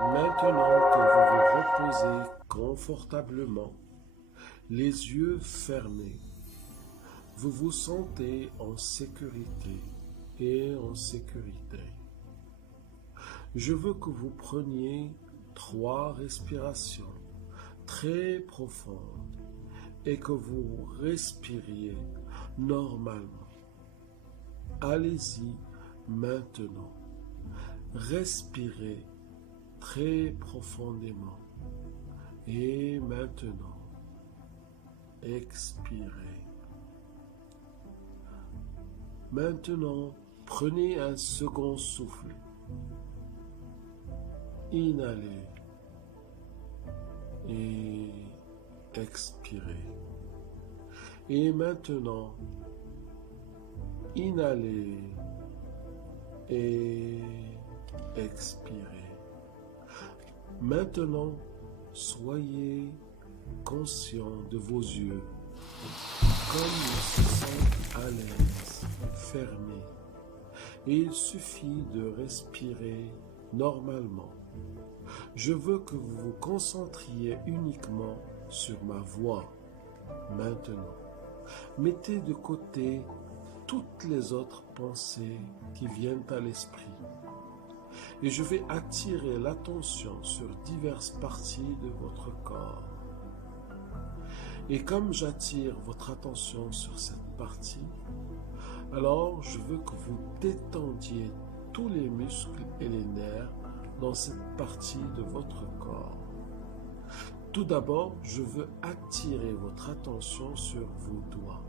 Maintenant que vous vous reposez confortablement, les yeux fermés, vous vous sentez en sécurité et en sécurité. Je veux que vous preniez 3 respirations très profondes et que vous respiriez normalement. Allez-y maintenant. Respirez très profondément. Et maintenant, expirez. Maintenant, prenez un second souffle. Inhalez et expirez. Et maintenant, inhalez et expirez. Maintenant, soyez conscient de vos yeux, comme ils se sentent à l'aise, fermés. Et il suffit de respirer normalement. Je veux que vous vous concentriez uniquement sur ma voix maintenant. Mettez de côté toutes les autres pensées qui viennent à l'esprit. Et je vais attirer l'attention sur diverses parties de votre corps. Et comme j'attire votre attention sur cette partie, alors je veux que vous détendiez tous les muscles et les nerfs dans cette partie de votre corps. Tout d'abord, je veux attirer votre attention sur vos doigts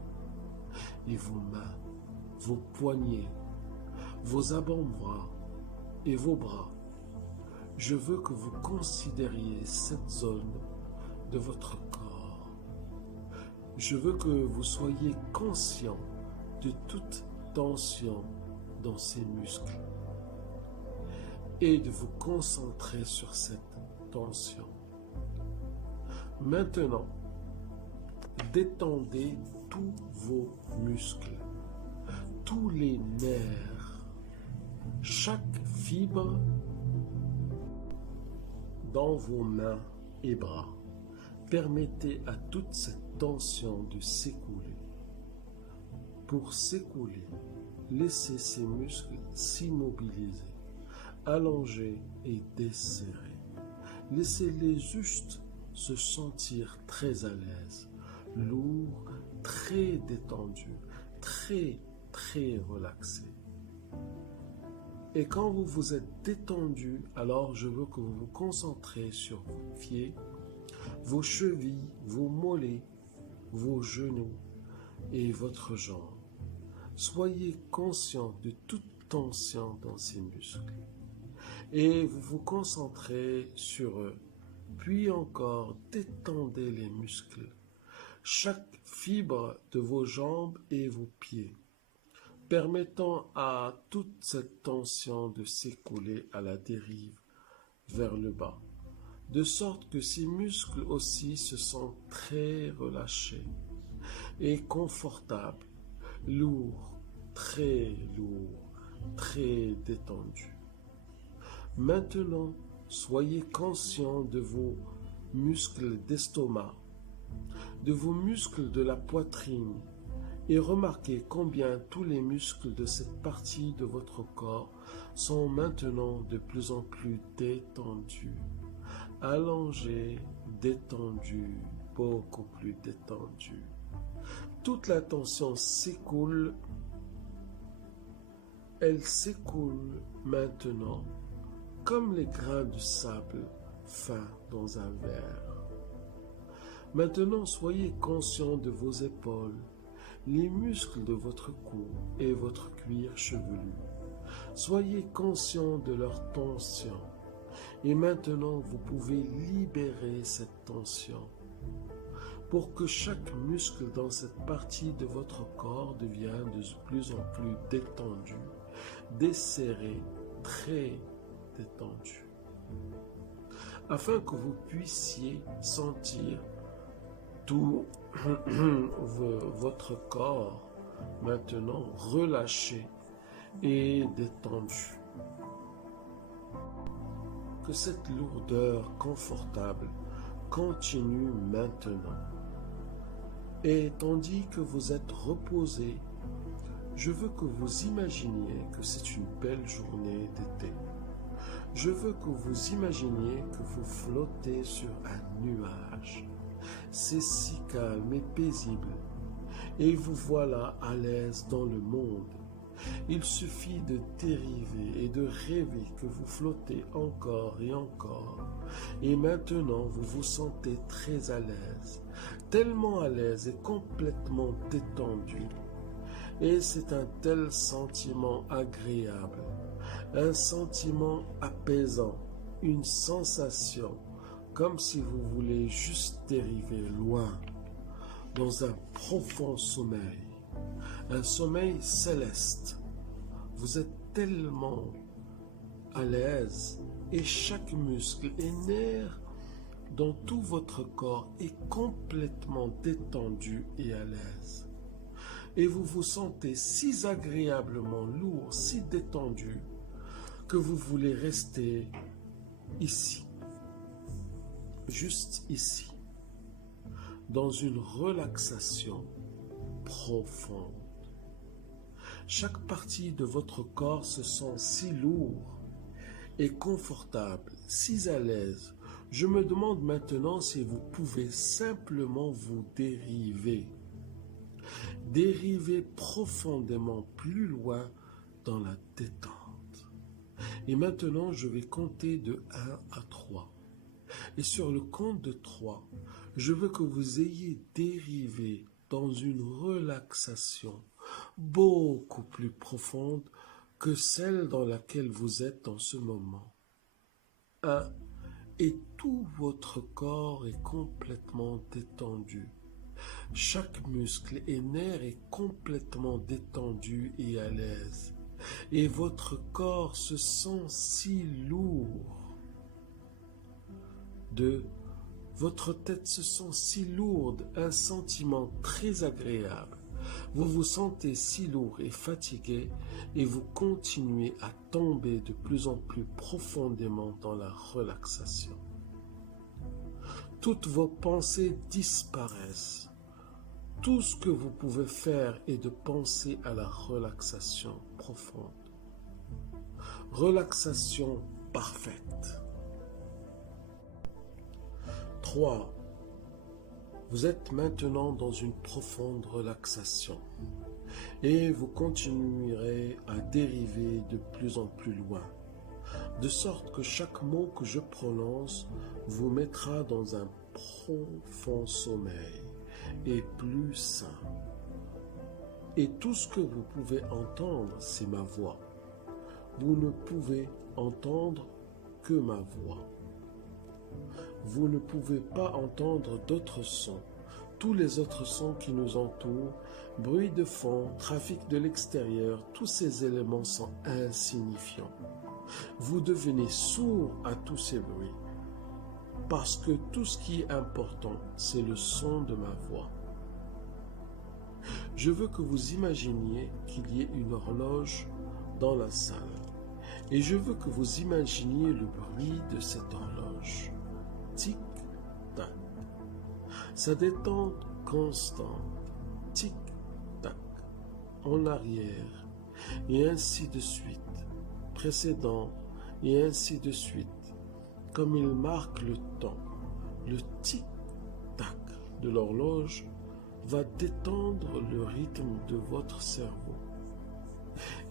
et vos mains, vos poignets, vos avant-bras et vos bras. Je veux que vous considériez cette zone de votre corps. Je veux que vous soyez conscient de toute tension dans ces muscles et de vous concentrer sur cette tension. Maintenant, détendez tous vos muscles, tous les nerfs, chaque fibre dans vos mains et bras. Permettez à toute cette tension de s'écouler. Pour s'écouler, laissez ces muscles s'immobiliser, allonger et desserrer. Laissez-les juste se sentir très à l'aise, lourd, très détendu, très relaxé. Et quand vous vous êtes détendu, alors je veux que vous vous concentrez sur vos pieds, vos chevilles, vos mollets, vos genoux et votre jambe. Soyez conscient de toute tension dans ces muscles et vous vous concentrez sur eux. Puis encore, détendez les muscles, chaque fibre de vos jambes et vos pieds, permettant à toute cette tension de s'écouler à la dérive vers le bas, de sorte que ces muscles aussi se sentent très relâchés et confortables, lourds, très détendus. Maintenant, soyez conscient de vos muscles d'estomac, de vos muscles de la poitrine et remarquez combien tous les muscles de cette partie de votre corps sont maintenant de plus en plus détendus, allongés, détendus, beaucoup plus détendus. Toute la tension s'écoule, elle s'écoule maintenant comme les grains de sable fins dans un verre. Maintenant, soyez conscient de vos épaules, les muscles de votre cou et votre cuir chevelu. Soyez conscient de leur tension. Et maintenant, vous pouvez libérer cette tension pour que chaque muscle dans cette partie de votre corps devienne de plus en plus détendu, desserré, très détendu, afin que vous puissiez sentir tout votre corps maintenant relâché et détendu. que cette lourdeur confortable continue maintenant. Et tandis que vous êtes reposé, je veux que vous imaginiez que c'est une belle journée d'été. Je veux que vous imaginiez que vous flottez sur un nuage. C'est si calme et paisible. Et vous voilà à l'aise dans le monde. Il suffit de dériver et de rêver que vous flottez encore et encore. Et maintenant, vous vous sentez très à l'aise, tellement à l'aise et complètement détendu. Et c'est un tel sentiment agréable, un sentiment apaisant, une sensation comme si vous voulez juste dériver loin, dans un profond sommeil. Un sommeil céleste. Vous êtes tellement à l'aise et chaque muscle et nerf dans tout votre corps est complètement détendu et à l'aise. Et vous vous sentez si agréablement lourd, si détendu, que vous voulez rester ici, juste ici, dans une relaxation profonde. Chaque partie de votre corps se sent si lourd et confortable, si à l'aise. Je me demande maintenant si vous pouvez simplement vous dériver. Dériver profondément plus loin dans la détente. Et maintenant, je vais compter de 1 à 3. Et sur le compte de 3, je veux que vous ayez dérivé dans une relaxation beaucoup plus profonde que celle dans laquelle vous êtes en ce moment. 1. Et tout votre corps est complètement détendu. Chaque muscle et nerf est complètement détendu et à l'aise. Et votre corps se sent si lourd. 2. Votre tête se sent si lourde, un sentiment très agréable. Vous vous sentez si lourd et fatigué et vous continuez à tomber de plus en plus profondément dans la relaxation. Toutes vos pensées disparaissent. Tout ce que vous pouvez faire est de penser à la relaxation profonde. Relaxation parfaite. 3. Vous êtes maintenant dans une profonde relaxation et vous continuerez à dériver de plus en plus loin, de sorte que chaque mot que je prononce vous mettra dans un profond sommeil et plus sain. Et tout ce que vous pouvez entendre, c'est ma voix. Vous ne pouvez entendre que ma voix. Vous ne pouvez pas entendre d'autres sons. Tous les autres sons qui nous entourent, bruit de fond, trafic de l'extérieur, tous ces éléments sont insignifiants. Vous devenez sourd à tous ces bruits, parce que tout ce qui est important, c'est le son de ma voix. Je veux que vous imaginiez qu'il y ait une horloge dans la salle, et je veux que vous imaginiez le bruit de cette horloge. Tic-tac. Sa détente constante. Tic-tac. En arrière. Et ainsi de suite. Précédent. Et ainsi de suite. Comme il marque le temps. Le tic-tac de l'horloge va détendre le rythme de votre cerveau.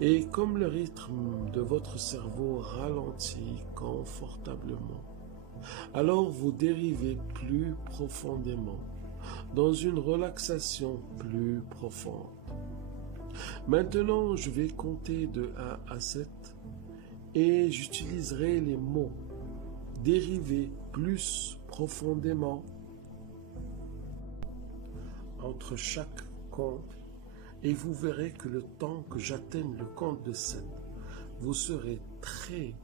Et comme le rythme de votre cerveau ralentit confortablement, alors vous dérivez plus profondément, dans une relaxation plus profonde. Maintenant, je vais compter de 1 à 7 et j'utiliserai les mots dériver plus profondément entre chaque compte et vous verrez que le temps que j'atteigne le compte de 7, vous serez très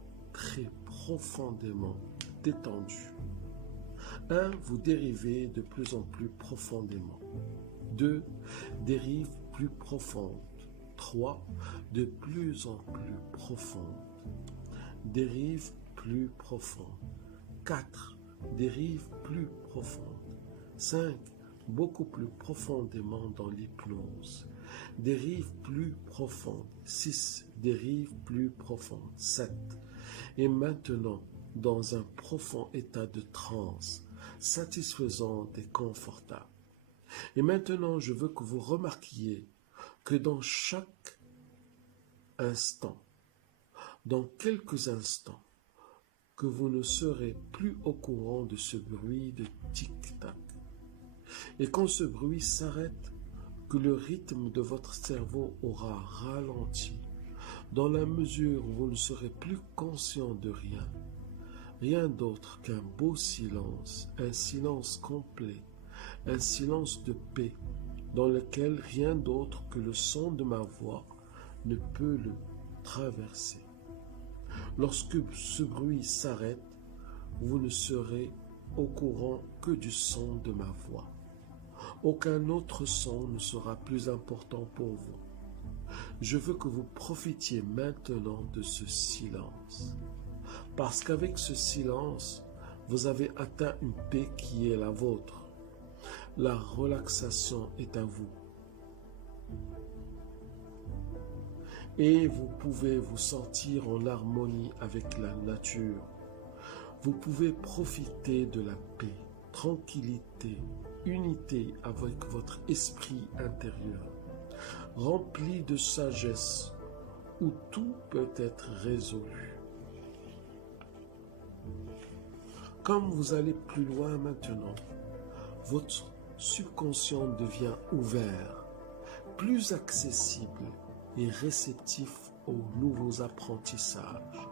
profondément détendu. 1. Vous dérivez de plus en plus profondément. 2. Dérive plus profonde. 3. De plus en plus profonde. Dérive plus profondes. 4. Des rives plus profondes. 5. Beaucoup plus profondément dans l'hypnose. Des rives plus profondes. 6. Des rives plus profondes. 7. Et maintenant, dans un profond état de transe, satisfaisante et confortable. Et maintenant, je veux que vous remarquiez que dans chaque instant, dans quelques instants, que vous ne serez plus au courant de ce bruit de tic-tac. Et quand ce bruit s'arrête, que le rythme de votre cerveau aura ralenti, dans la mesure où vous ne serez plus conscient de rien, rien d'autre qu'un beau silence, un silence complet, un silence de paix, dans lequel rien d'autre que le son de ma voix ne peut le traverser. Lorsque ce bruit s'arrête, vous ne serez au courant que du son de ma voix. Aucun autre son ne sera plus important pour vous. Je veux que vous profitiez maintenant de ce silence. Parce qu'avec ce silence, vous avez atteint une paix qui est la vôtre. La relaxation est à vous. Et vous pouvez vous sentir en harmonie avec la nature. Vous pouvez profiter de la paix, tranquillité, unité avec votre esprit intérieur, rempli de sagesse, où tout peut être résolu. Comme vous allez plus loin maintenant, votre subconscient devient ouvert, plus accessible et réceptif aux nouveaux apprentissages,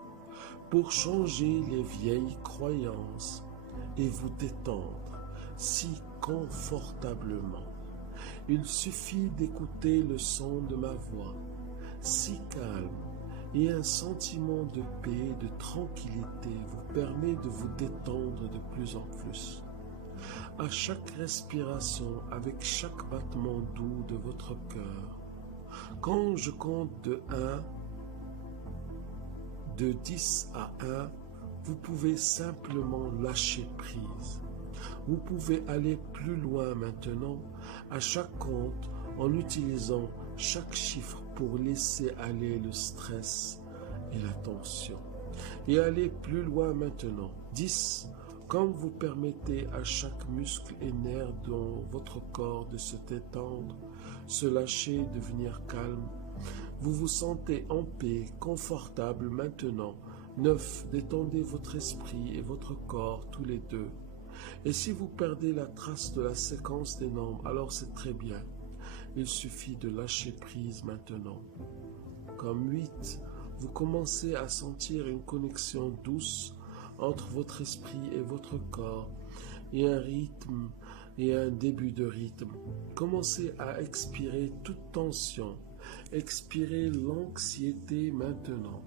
pour changer les vieilles croyances et vous détendre si confortablement. Il suffit d'écouter le son de ma voix, si calme, et un sentiment de paix et de tranquillité vous permet de vous détendre de plus en plus. À chaque respiration, avec chaque battement doux de votre cœur, quand je compte de 10 à 1, vous pouvez simplement lâcher prise. Vous pouvez aller plus loin maintenant à chaque compte en utilisant chaque chiffre pour laisser aller le stress et la tension. Et aller plus loin maintenant. 10, quand vous permettez à chaque muscle et nerf dans votre corps de se détendre, se lâcher, devenir calme. Vous vous sentez en paix, confortable maintenant. 9, détendez votre esprit et votre corps tous les deux. Et si vous perdez la trace de la séquence des nombres, alors c'est très bien. Il suffit de lâcher prise maintenant. Comme 8, vous commencez à sentir une connexion douce entre votre esprit et votre corps et un rythme et un début de rythme. Commencez à expirer toute tension. Expirez l'anxiété maintenant.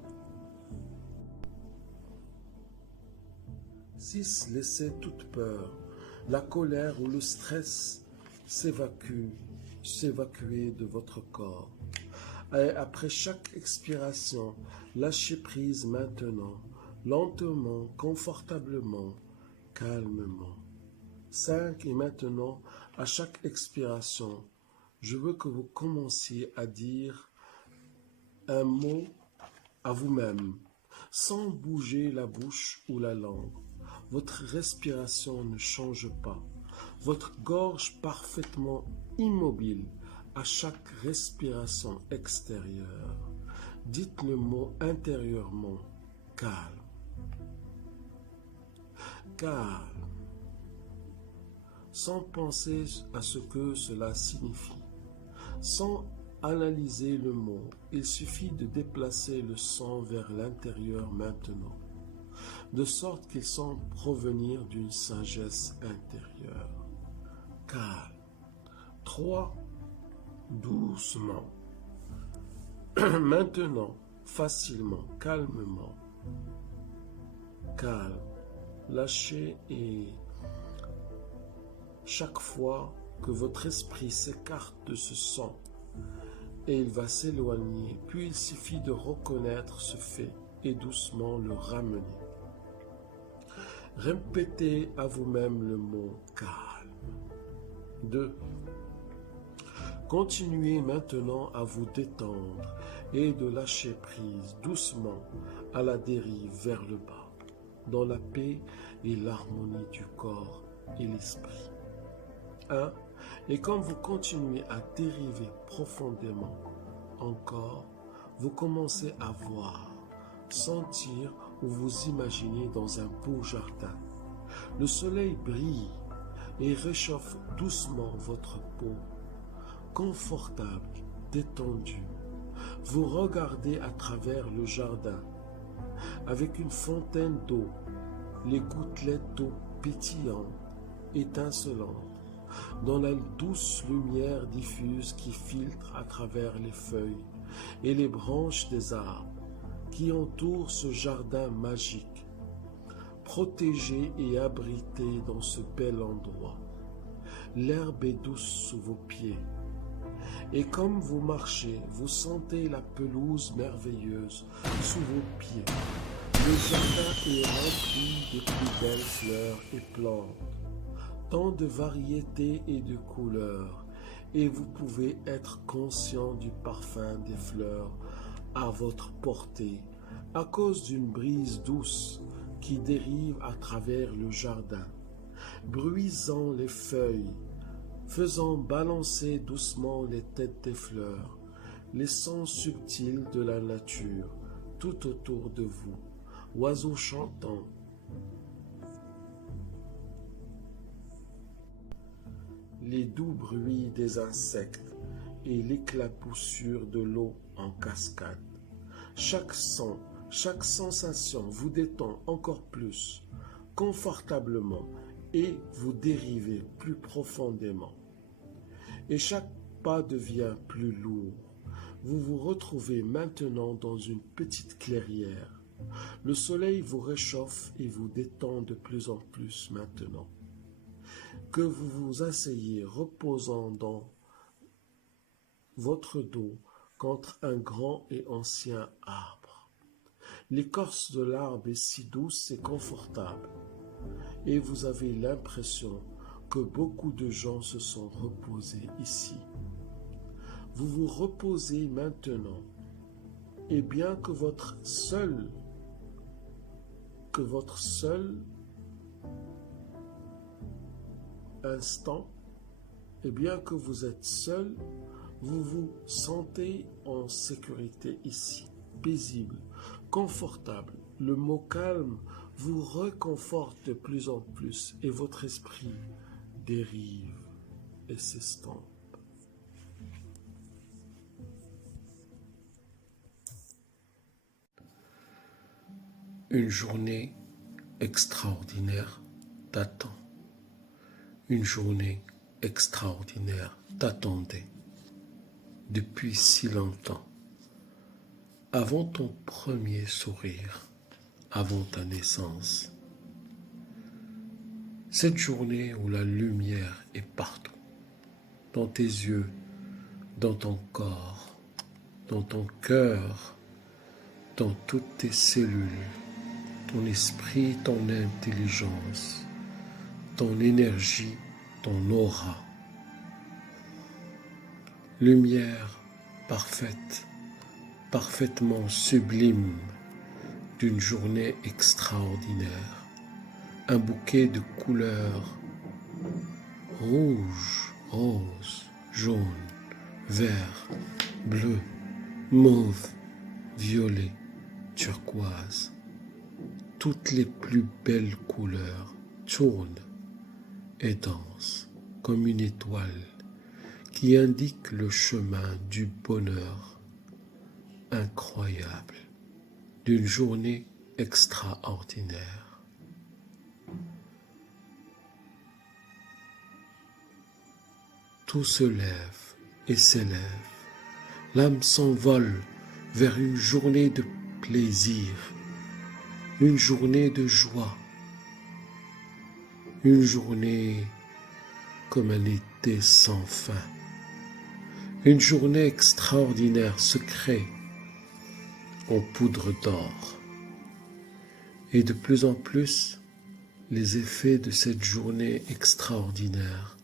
6. Laissez toute peur, la colère ou le stress s'évacuer de votre corps. Et après chaque expiration, lâchez prise maintenant, lentement, confortablement, calmement. 5. Et maintenant, à chaque expiration, je veux que vous commenciez à dire un mot à vous-même, sans bouger la bouche ou la langue. Votre respiration ne change pas. Votre gorge parfaitement immobile à chaque respiration extérieure. Dites le mot intérieurement, calme. Calme. Sans penser à ce que cela signifie. Sans analyser le mot, il suffit de déplacer le son vers l'intérieur maintenant, de sorte qu'il semble provenir d'une sagesse intérieure. Calme. 3. Doucement. Maintenant, facilement, calmement. Calme. Lâchez et chaque fois que votre esprit s'écarte de ce son et il va s'éloigner, puis il suffit de reconnaître ce fait et doucement le ramener. Répétez à vous-même le mot calme. 2. Continuez maintenant à vous détendre et de lâcher prise doucement à la dérive vers le bas, dans la paix et l'harmonie du corps et l'esprit. 1. Et comme vous continuez à dériver profondément encore, vous commencez à voir, sentir ou vous imaginer dans un beau jardin. Le soleil brille et réchauffe doucement votre peau, confortable, détendue. Vous regardez à travers le jardin, avec une fontaine d'eau, les gouttelettes d'eau pétillantes, étincelantes, dans la douce lumière diffuse qui filtre à travers les feuilles et les branches des arbres qui entourent ce jardin magique, protégé et abrité dans ce bel endroit. L'herbe est douce sous vos pieds, et comme vous marchez, vous sentez la pelouse merveilleuse sous vos pieds. Le jardin est rempli de plus belles fleurs et plantes, tant de variétés et de couleurs, et vous pouvez être conscient du parfum des fleurs à votre portée, à cause d'une brise douce qui dérive à travers le jardin, bruisant les feuilles, faisant balancer doucement les têtes des fleurs, les sons subtils de la nature tout autour de vous, oiseaux chantants, les doux bruits des insectes et l'éclaboussure de l'eau en cascade. Chaque son, chaque sensation vous détend encore plus, confortablement, et vous dérivez plus profondément. Et chaque pas devient plus lourd. Vous vous retrouvez maintenant dans une petite clairière. Le soleil vous réchauffe et vous détend de plus en plus maintenant. Que vous vous asseyez reposant dans votre dos contre un grand et ancien arbre. L'écorce de l'arbre est si douce et confortable, et vous avez l'impression que beaucoup de gens se sont reposés ici. Vous vous reposez maintenant, et bien que votre seul instant, et bien que vous êtes seul, vous vous sentez en sécurité ici, paisible, confortable. Le mot calme vous réconforte de plus en plus et votre esprit dérive et s'estompe. Une journée extraordinaire t'attend. Une journée extraordinaire t'attendait depuis si longtemps, avant ton premier sourire, avant ta naissance. Cette journée où la lumière est partout, dans tes yeux, dans ton corps, dans ton cœur, dans toutes tes cellules, ton esprit, ton intelligence, ton énergie, ton aura. Lumière parfaite, parfaitement sublime d'une journée extraordinaire. Un bouquet de couleurs rouge, rose, jaune, vert, bleu, mauve, violet, turquoise. Toutes les plus belles couleurs tournent et dansent comme une étoile qui indique le chemin du bonheur incroyable d'une journée extraordinaire. Tout se lève et s'élève. L'âme s'envole vers une journée de plaisir, une journée de joie, une journée comme un été sans fin. Une journée extraordinaire se crée en poudre d'or. Et de plus en plus, les effets de cette journée extraordinaire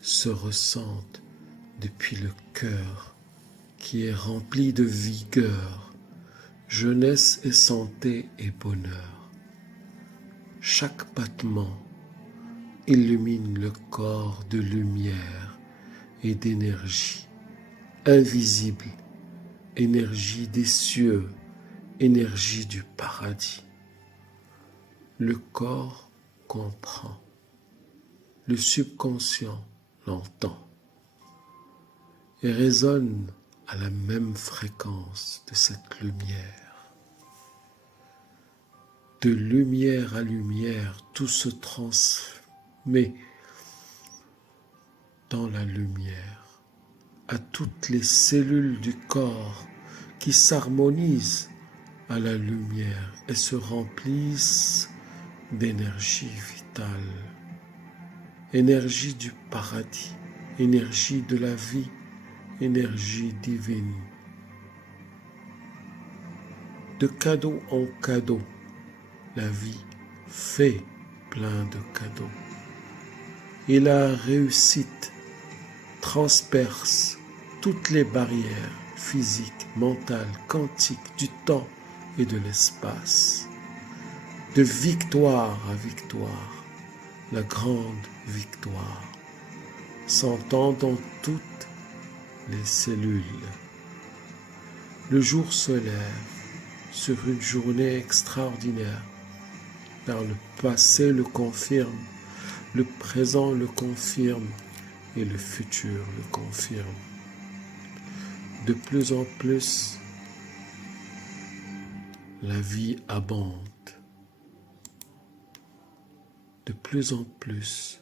se ressentent depuis le cœur qui est rempli de vigueur, jeunesse et santé et bonheur. Chaque battement illumine le corps de lumière et d'énergie, invisible, énergie des cieux, énergie du paradis. Le corps comprend, le subconscient l'entend et résonne à la même fréquence de cette lumière. De lumière à lumière, tout se transmet dans la lumière, à toutes les cellules du corps qui s'harmonisent à la lumière et se remplissent d'énergie vitale, énergie du paradis, énergie de la vie, énergie divine. De cadeau en cadeau, la vie fait plein de cadeaux. Et la réussite transperce toutes les barrières physiques, mentales, quantiques, du temps et de l'espace. De victoire à victoire, la grande victoire s'entend dans toutes les cellules. Le jour se lève sur une journée extraordinaire, car le passé le confirme, le présent le confirme et le futur le confirme. De plus en plus, la vie abonde. De plus en plus,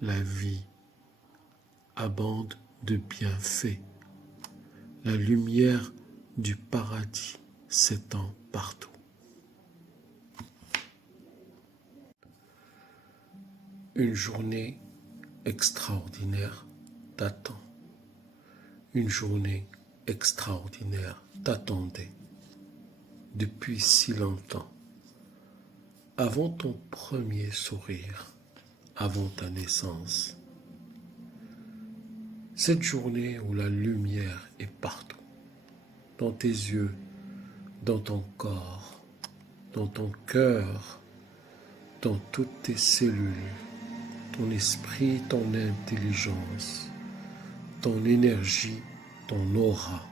la vie abonde de bienfaits. La lumière du paradis s'étend partout. Une journée extraordinaire t'attend. Une journée extraordinaire t'attendait depuis si longtemps. Avant ton premier sourire, avant ta naissance. Cette journée où la lumière est partout, dans tes yeux, dans ton corps, dans ton cœur, dans toutes tes cellules, ton esprit, ton intelligence, ton énergie, ton aura.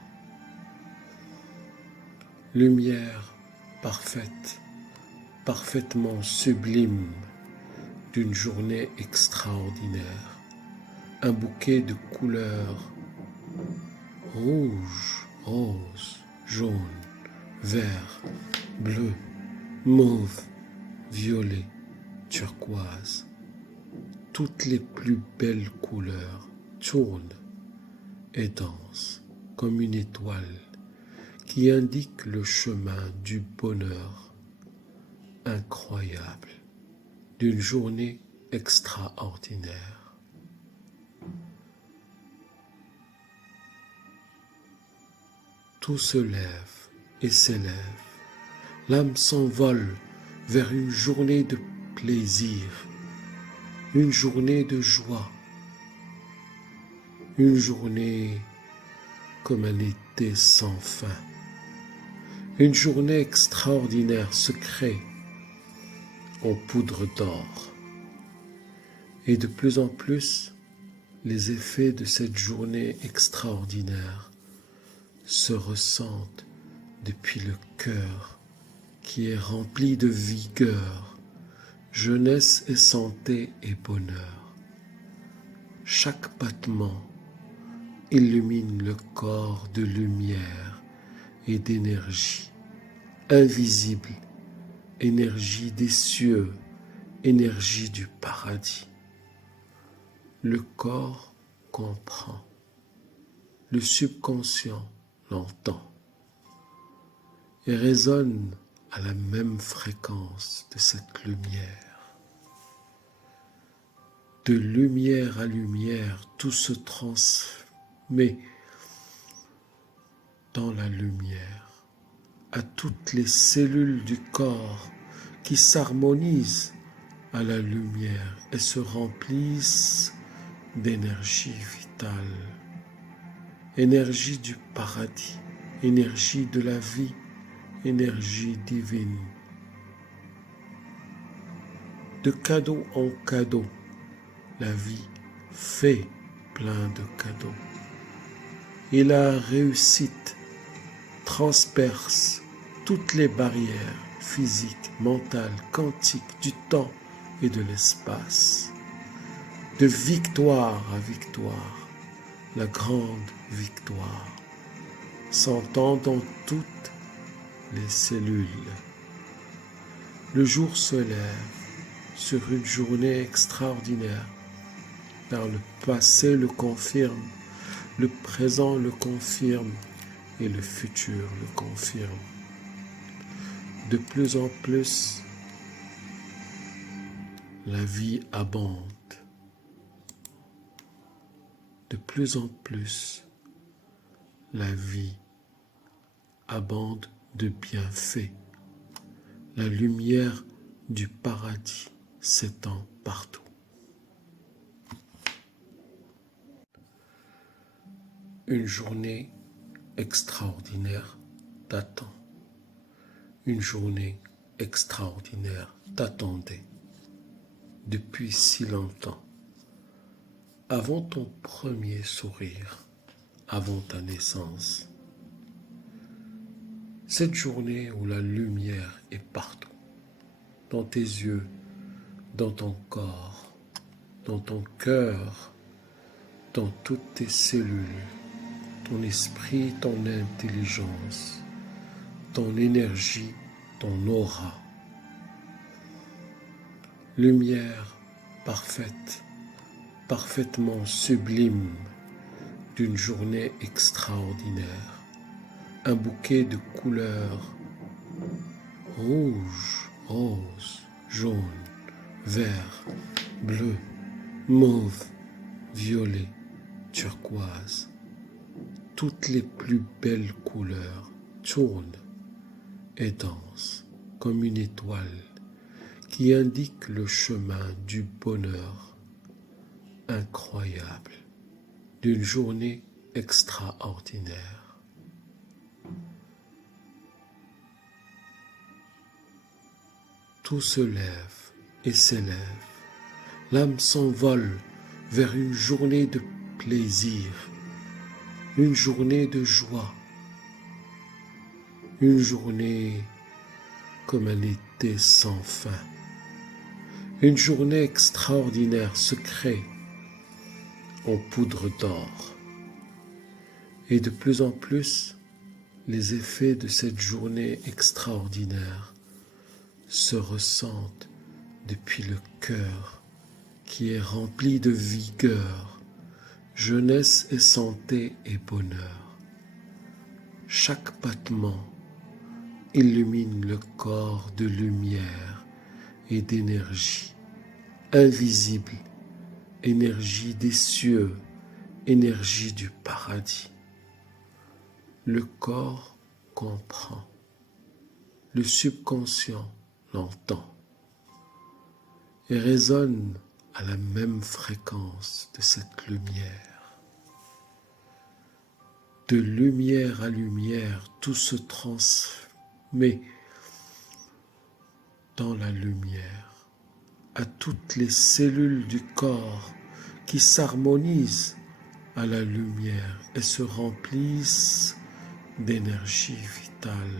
Lumière parfaite, parfaitement sublime d'une journée extraordinaire. Un bouquet de couleurs rouge, rose, jaune, vert, bleu, mauve, violet, turquoise. Toutes les plus belles couleurs tournent et dansent comme une étoile qui indique le chemin du bonheur incroyable d'une journée extraordinaire. Tout se lève et s'élève. L'âme s'envole vers une journée de plaisir, une journée de joie, une journée comme un été sans fin. Une journée extraordinaire se crée en poudre d'or. Et de plus en plus, les effets de cette journée extraordinaire se ressentent depuis le cœur qui est rempli de vigueur, jeunesse et santé et bonheur. Chaque battement illumine le corps de lumière et d'énergie, invisible, énergie des cieux, énergie du paradis. Le corps comprend, le subconscient l'entend et résonne à la même fréquence de cette lumière. De lumière à lumière, tout se transmet dans la lumière, à toutes les cellules du corps qui s'harmonisent à la lumière et se remplissent d'énergie vitale, énergie du paradis, énergie de la vie, énergie divine. De cadeau en cadeau, la vie fait plein de cadeaux. Et la réussite transperce toutes les barrières physiques, mentales, quantiques, du temps et de l'espace. De victoire à victoire, la grande victoire s'entend dans toutes les cellules. Le jour se lève sur une journée extraordinaire, car le passé le confirme, le présent le confirme et le futur le confirme. De plus en plus, la vie abonde. De plus en plus, la vie abonde de bienfaits. La lumière du paradis s'étend partout. Une journée extraordinaire t'attend. Une journée extraordinaire t'attendait depuis si longtemps. Avant ton premier sourire, avant ta naissance. Cette journée où la lumière est partout, dans tes yeux, dans ton corps, dans ton cœur, dans toutes tes cellules, ton esprit, ton intelligence, ton énergie, ton aura. Lumière parfaite, parfaitement sublime d'une journée extraordinaire. Un bouquet de couleurs rouge, rose, jaune, vert, bleu, mauve, violet, turquoise. Toutes les plus belles couleurs tournent et dansent comme une étoile qui indique le chemin du bonheur incroyable d'une journée extraordinaire. Tout se lève et s'élève. L'âme s'envole vers une journée de plaisir, une journée de joie, une journée comme un été sans fin. Une journée extraordinaire se crée en poudre d'or. Et de plus en plus, les effets de cette journée extraordinaire se ressentent depuis le cœur qui est rempli de vigueur, jeunesse et santé et bonheur. Chaque battement illumine le corps de lumière et d'énergie invisible, énergie des cieux, énergie du paradis. Le corps comprend, le subconscient l'entend et résonne à la même fréquence de cette lumière. De lumière à lumière, tout se transmet dans la lumière, à toutes les cellules du corps qui s'harmonisent à la lumière et se remplissent d'énergie vitale.